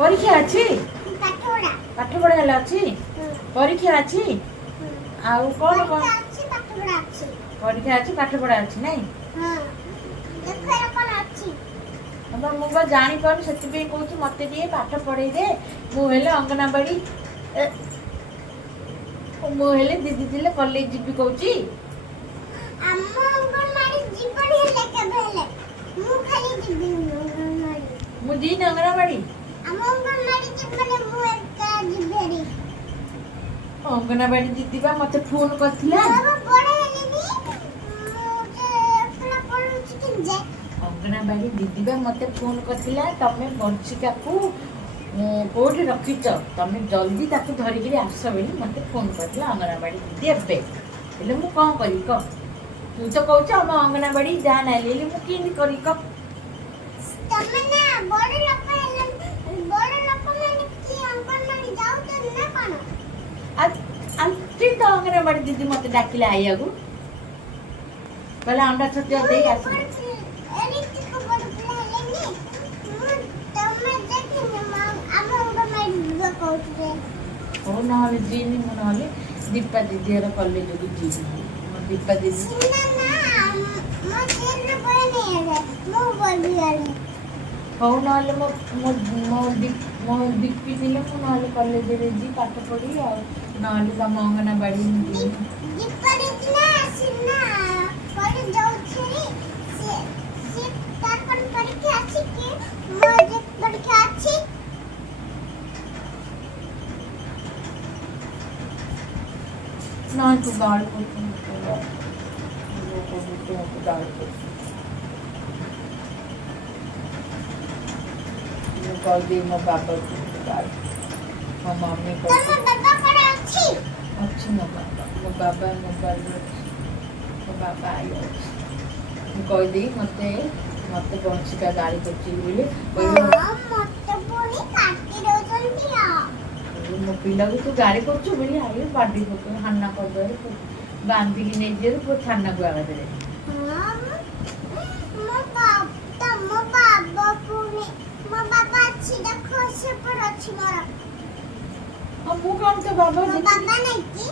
परीक्षा अच्छी पाठ पढ़ा है अच्छी परीक्षा अच्छी आउ कौन कौन परीक्षा अच्छी पाठ पढ़ा अच्छी नहीं मुझे जानी पार से कौन मत पाठ पढ़े दे मुझे अंगनवाड़ी मुझे दीदी थे कॉलेज जी कौन मुझे अंगनवाड़ी अंगनवाड़ी दीदी बा मत फोन करथिला अंगनवाड़ी दीदी बा मत फोन करथिला तमे बंशिका को कोठी रखिच तमे जल्दी ताको धरि के आस बेली मत फोन करथिला अंगनवाड़ी दीदी एबे એટલે હું કોણ કરી ક તું તો કહું છું અમે અંગનવાડી જા ના લેલી હું કેની કરી ક તમે ના બડ લોકો મને की अंगनवाड़ी जाऊ तो ना कोन आज तो अंगनवाड़ी दीदी मत डाकिले आइयागु कहले अंडा छतिया दे आस हो ना जीनी मन दीपा दीदी कॉलेज को जीनी दीपा दीदी हो ना मो दीपी दिले मु ना कॉलेज रे जी पाठ पढ़ी आ ना तम अंगनवाड़ी ना तू गाल को कॉल दी मो पापा को गाल मो मम्मी को अच्छी मो पापा आयो कह दी मत मत बंशिका गाड़ी करची बोले मो पिला को तू गाड़ी करछु बोली आयो बाडी को हान्ना कर दे बांधी की नहीं जे को थाना को आगा दे अच्छी देखो से पर अच्छी मोरा हम मु काम तो बाबा नहीं की